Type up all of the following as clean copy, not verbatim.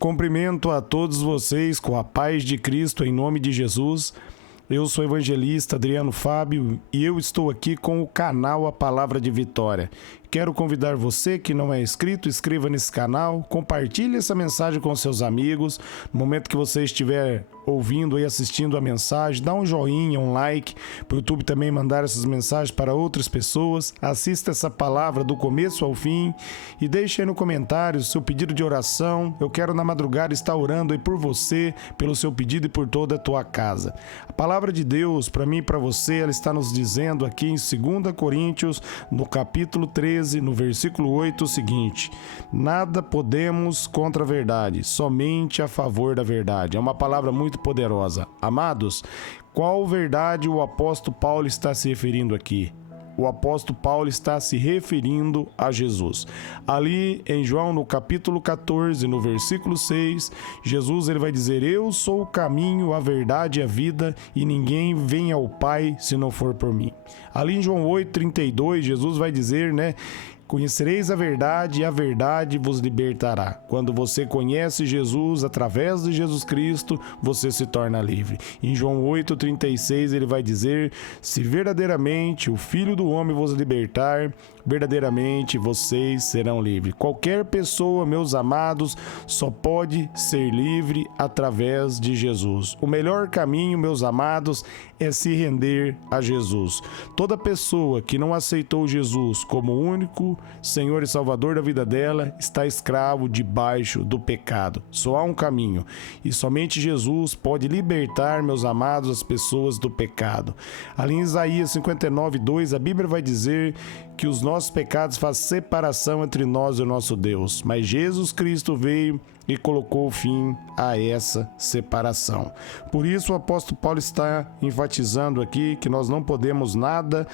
Cumprimento a todos vocês com a paz de Cristo em nome de Jesus. Eu sou o evangelista Adriano Fábio e eu estou aqui com o canal A Palavra de Vitória. Quero convidar você que não é inscrito, inscreva nesse canal, compartilhe essa mensagem com seus amigos. No momento que você estiver ouvindo e assistindo a mensagem, dá um joinha, um like, para o YouTube também mandar essas mensagens para outras pessoas. Assista essa palavra do começo ao fim e deixe aí no comentário seu pedido de oração. Eu quero na madrugada estar orando aí por você, pelo seu pedido e por toda a tua casa. A palavra de Deus para mim e para você, ela está nos dizendo aqui em 2 Coríntios, no capítulo 13, no versículo 8, o seguinte: nada podemos contra a verdade, somente a favor da verdade. É uma palavra muito poderosa. Amados, qual verdade o apóstolo Paulo está se referindo aqui? O apóstolo Paulo está se referindo a Jesus. Ali em João, no capítulo 14, no versículo 6, Jesus ele vai dizer: eu sou o caminho, a verdade e a vida, e ninguém vem ao Pai se não for por mim. Ali em João 8:32, Jesus vai dizer, conhecereis a verdade e a verdade vos libertará. Quando você conhece Jesus, através de Jesus Cristo, você se torna livre. Em João 8:36 ele vai dizer: se verdadeiramente o Filho do Homem vos libertar, verdadeiramente vocês serão livres. Qualquer pessoa, meus amados, só pode ser livre através de Jesus. O melhor caminho, meus amados, é se render a Jesus. Toda pessoa que não aceitou Jesus como único Senhor e Salvador da vida dela está escravo debaixo do pecado. Só há um caminho e somente Jesus pode libertar, meus amados, as pessoas do pecado. Ali em Isaías 59:2, a Bíblia vai dizer que os nossos pecados fazem separação entre nós e o nosso Deus, mas Jesus Cristo veio e colocou fim a essa separação. Por isso o apóstolo Paulo está enfatizando aqui que nós não podemos nada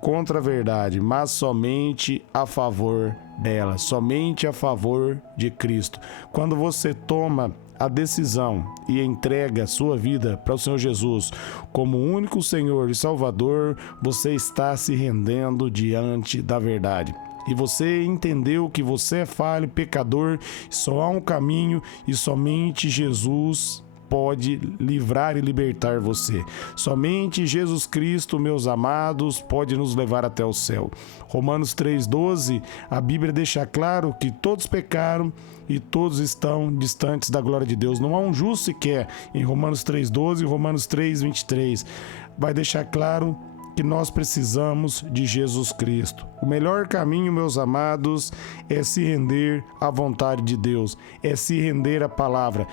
contra a verdade, mas somente a favor dela, somente a favor de Cristo. Quando você toma a decisão e entrega a sua vida para o Senhor Jesus como único Senhor e Salvador, você está se rendendo diante da verdade. E você entendeu que você é falho, pecador, só há um caminho e somente Jesus pode livrar e libertar você. Somente Jesus Cristo, meus amados, pode nos levar até o céu. Romanos 3:12, a Bíblia deixa claro que todos pecaram e todos estão distantes da glória de Deus. Não há um justo sequer. Em Romanos 3:12 e Romanos 3:23 vai deixar claro que nós precisamos de Jesus Cristo. O melhor caminho, meus amados, é se render à vontade de Deus, é se render à palavra,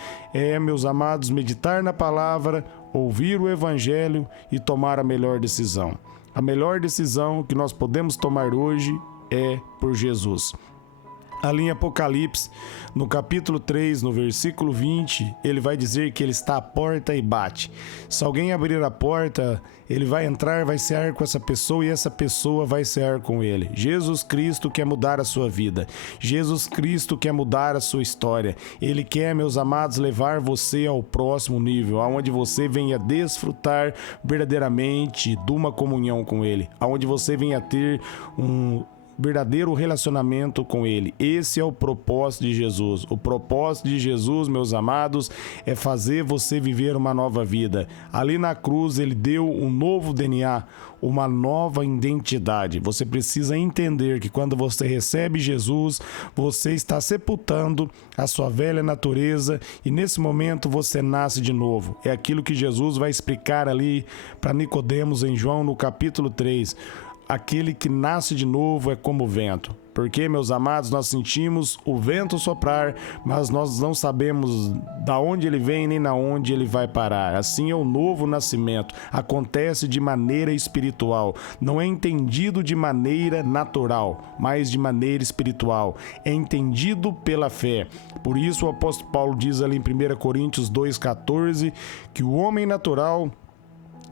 meus amados, meditar na palavra, ouvir o evangelho e tomar a melhor decisão. A melhor decisão que nós podemos tomar hoje é por Jesus. Ali em Apocalipse, no capítulo 3, no versículo 20, ele vai dizer que ele está à porta e bate. Se alguém abrir a porta, ele vai entrar, vai cear com essa pessoa e essa pessoa vai cear com ele. Jesus Cristo quer mudar a sua vida. Jesus Cristo quer mudar a sua história. Ele quer, meus amados, levar você ao próximo nível, aonde você venha desfrutar verdadeiramente de uma comunhão com ele, aonde você venha ter um verdadeiro relacionamento com ele. Esse é o propósito de Jesus. O propósito de Jesus, meus amados, é fazer você viver uma nova vida. Ali na cruz ele deu um novo DNA, uma nova identidade. Você precisa entender que quando você recebe Jesus, você está sepultando a sua velha natureza e nesse momento você nasce de novo. É aquilo que Jesus vai explicar ali para Nicodemos em João no capítulo 3. Aquele que nasce de novo é como o vento. Porque, meus amados, nós sentimos o vento soprar, mas nós não sabemos da onde ele vem nem na onde ele vai parar. Assim é o novo nascimento. Acontece de maneira espiritual. Não é entendido de maneira natural, mas de maneira espiritual. É entendido pela fé. Por isso o apóstolo Paulo diz ali em 1 Coríntios 2,14 que o homem natural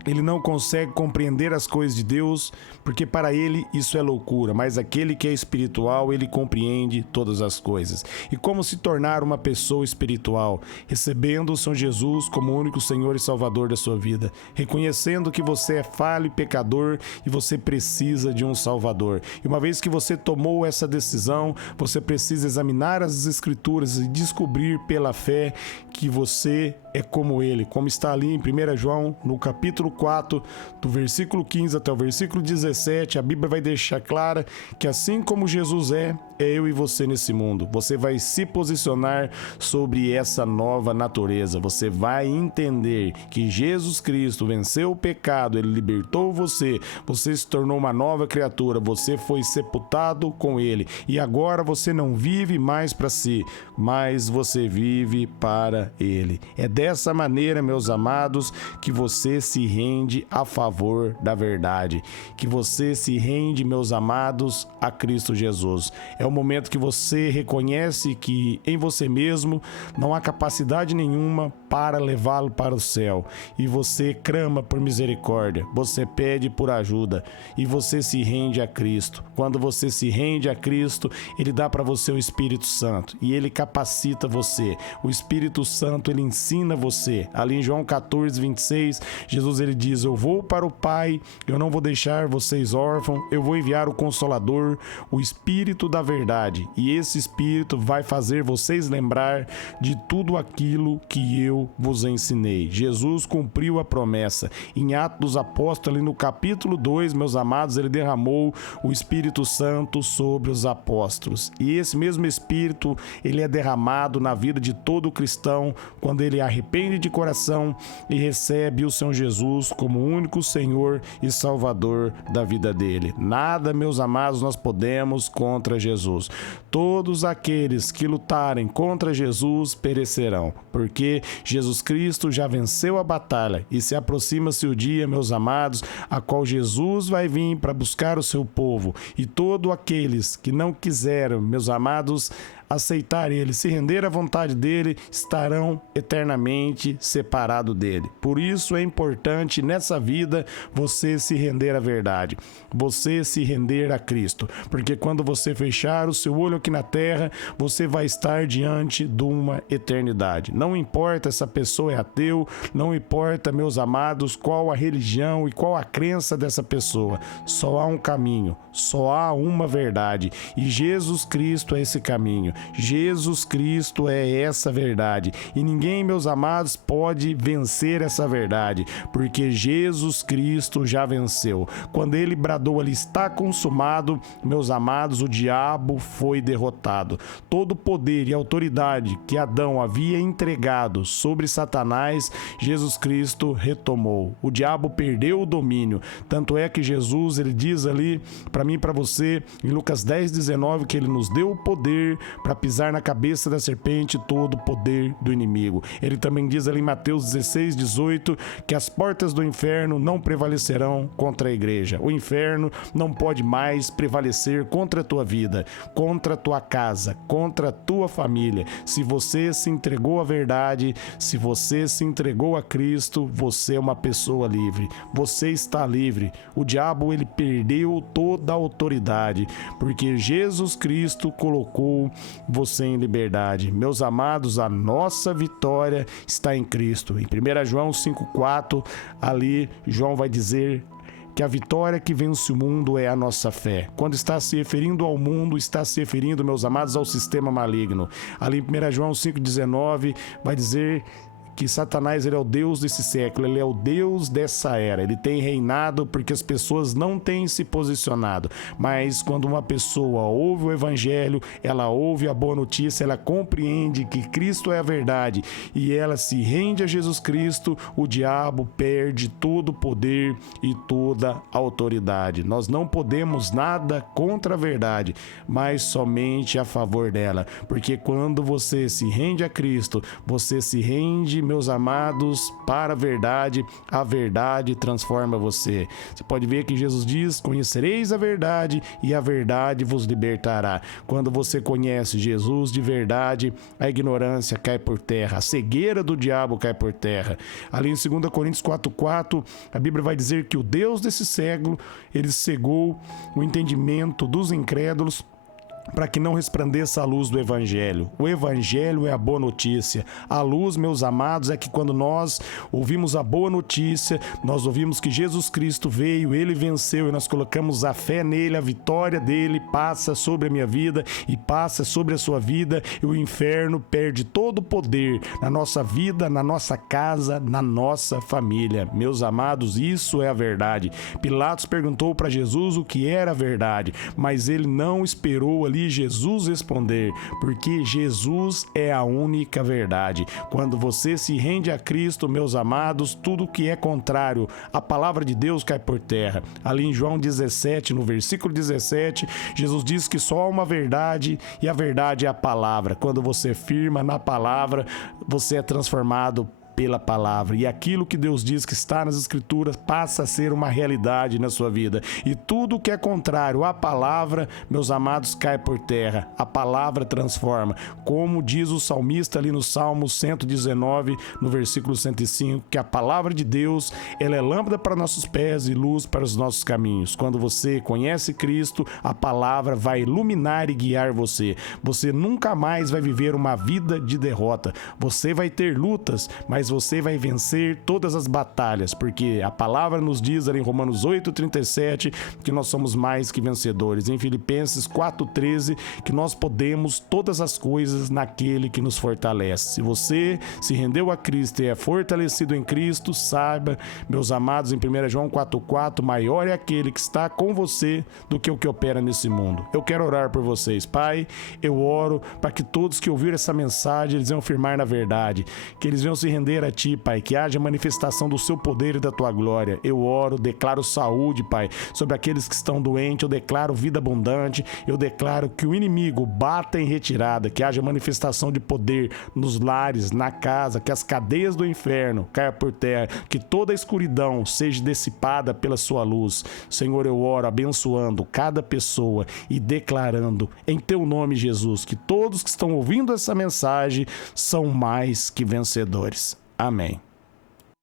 Ele não consegue compreender as coisas de Deus, porque para ele isso é loucura, mas aquele que é espiritual, ele compreende todas as coisas. E como se tornar uma pessoa espiritual? Recebendo o Senhor Jesus como único Senhor e Salvador da sua vida, reconhecendo que você é falho e pecador e você precisa de um Salvador. E uma vez que você tomou essa decisão, você precisa examinar as Escrituras e descobrir pela fé que você é como ele, como está ali em 1 João, no capítulo 4, do versículo 15 até o versículo 17, a Bíblia vai deixar clara que assim como Jesus é eu e você nesse mundo. Você vai se posicionar sobre essa nova natureza. Você vai entender que Jesus Cristo venceu o pecado, ele libertou você, você se tornou uma nova criatura, você foi sepultado com ele e agora você não vive mais para si, mas você vive para ele. É dessa maneira, meus amados, que você se rende a favor da verdade, que você se rende, meus amados, a Cristo Jesus. É o momento que você reconhece que em você mesmo não há capacidade nenhuma para levá-lo para o céu e você clama por misericórdia, você pede por ajuda e você se rende a Cristo. Quando você se rende a Cristo, ele dá para você o Espírito Santo e ele capacita você. O Espírito Santo, ele ensina você. Ali em João 14, 26, Jesus ele diz: eu vou para o Pai, eu não vou deixar vocês órfãos, eu vou enviar o Consolador, o Espírito da verdade, e esse Espírito vai fazer vocês lembrar de tudo aquilo que eu vos ensinei. Jesus cumpriu a promessa. Em Atos dos Apóstolos, ali no capítulo 2, meus amados, ele derramou o Espírito Santo sobre os apóstolos. E esse mesmo Espírito, ele é derramado na vida de todo cristão quando ele arrepende de coração e recebe o Senhor Jesus como único Senhor e Salvador da vida dele. Nada, meus amados, nós podemos contra Jesus. Todos aqueles que lutarem contra Jesus perecerão, porque Jesus Cristo já venceu a batalha e se aproxima-se o dia, meus amados, a qual Jesus vai vir para buscar o seu povo, e todos aqueles que não quiseram, meus amados, aceitar ele, se render à vontade dele, estarão eternamente separados dele. Por isso é importante nessa vida você se render à verdade, você se render a Cristo, porque quando você fechar o seu olho aqui na terra, você vai estar diante de uma eternidade. Não importa se a pessoa é ateu, não importa, meus amados, qual a religião e qual a crença dessa pessoa, só há um caminho, só há uma verdade, e Jesus Cristo é esse caminho. Jesus Cristo é essa verdade e ninguém, meus amados, pode vencer essa verdade, porque Jesus Cristo já venceu. Quando ele bradou ali, está consumado, meus amados, o diabo foi derrotado. Todo o poder e autoridade que Adão havia entregado sobre Satanás, Jesus Cristo retomou. O diabo perdeu o domínio, tanto é que Jesus, ele diz ali para mim e para você em Lucas 10:19 que ele nos deu o poder para pisar na cabeça da serpente todo o poder do inimigo. Ele também diz ali em Mateus 16:18 que as portas do inferno não prevalecerão contra a igreja. O inferno não pode mais prevalecer contra a tua vida, contra a tua casa, contra a tua família. Se você se entregou à verdade, se você se entregou a Cristo, você é uma pessoa livre. Você está livre. O diabo, ele perdeu toda a autoridade, porque Jesus Cristo colocou você em liberdade. Meus amados, a nossa vitória está em Cristo. Em 1 João 5,4, ali João vai dizer que a vitória que vence o mundo é a nossa fé. Quando está se referindo ao mundo, está se referindo, meus amados, ao sistema maligno. Ali em 1 João 5,19 vai dizer que Satanás, ele é o Deus desse século, ele é o Deus dessa era, ele tem reinado porque as pessoas não têm se posicionado, mas quando uma pessoa ouve o evangelho, ela ouve a boa notícia, ela compreende que Cristo é a verdade e ela se rende a Jesus Cristo, o diabo perde todo o poder e toda a autoridade. Nós não podemos nada contra a verdade, mas somente a favor dela, porque quando você se rende a Cristo, você se rende, meus amados, para a verdade transforma você. Você pode ver que Jesus diz: conhecereis a verdade e a verdade vos libertará. Quando você conhece Jesus de verdade, a ignorância cai por terra, a cegueira do diabo cai por terra. Ali em 2 Coríntios 4:4, a Bíblia vai dizer que o Deus desse século, ele cegou o entendimento dos incrédulos para que não resplandeça a luz do Evangelho. O Evangelho é a boa notícia. A luz, meus amados, é que quando nós ouvimos a boa notícia, nós ouvimos que Jesus Cristo veio, Ele venceu e nós colocamos a fé nele, a vitória dele passa sobre a minha vida e passa sobre a sua vida, e o inferno perde todo o poder na nossa vida, na nossa casa, na nossa família. Meus amados, isso é a verdade. Pilatos perguntou para Jesus o que era a verdade, mas ele não esperou ali Jesus responder, porque Jesus é a única verdade. Quando você se rende a Cristo, meus amados, tudo que é contrário à palavra de Deus cai por terra. Ali em João 17, no versículo 17, Jesus diz que só há uma verdade e a verdade é a palavra. Quando você firma na palavra, você é transformado pela palavra, e aquilo que Deus diz que está nas Escrituras passa a ser uma realidade na sua vida, e tudo que é contrário à palavra, meus amados, cai por terra. A palavra transforma, como diz o salmista ali no Salmo 119, no versículo 105, que a palavra de Deus, ela é lâmpada para nossos pés e luz para os nossos caminhos. Quando você conhece Cristo, a palavra vai iluminar e guiar você. Você nunca mais vai viver uma vida de derrota. Você vai ter lutas, mas você vai vencer todas as batalhas, porque a palavra nos diz ali em Romanos 8:37 que nós somos mais que vencedores. Em Filipenses 4:13 que nós podemos todas as coisas naquele que nos fortalece. Se você se rendeu a Cristo e é fortalecido em Cristo, saiba, meus amados, em 1 João 4:4, maior é aquele que está com você do que o que opera nesse mundo. Eu quero orar por vocês, Pai. Eu oro para que todos que ouviram essa mensagem, eles venham firmar na verdade, que eles venham se render a Ti, Pai, que haja manifestação do Seu poder e da Tua glória. Eu oro, declaro saúde, Pai, sobre aqueles que estão doentes. Eu declaro vida abundante. Eu declaro que o inimigo bata em retirada, que haja manifestação de poder nos lares, na casa, que as cadeias do inferno caiam por terra, que toda a escuridão seja dissipada pela Sua luz. Senhor, eu oro abençoando cada pessoa e declarando em Teu nome, Jesus, que todos que estão ouvindo essa mensagem são mais que vencedores. Amém.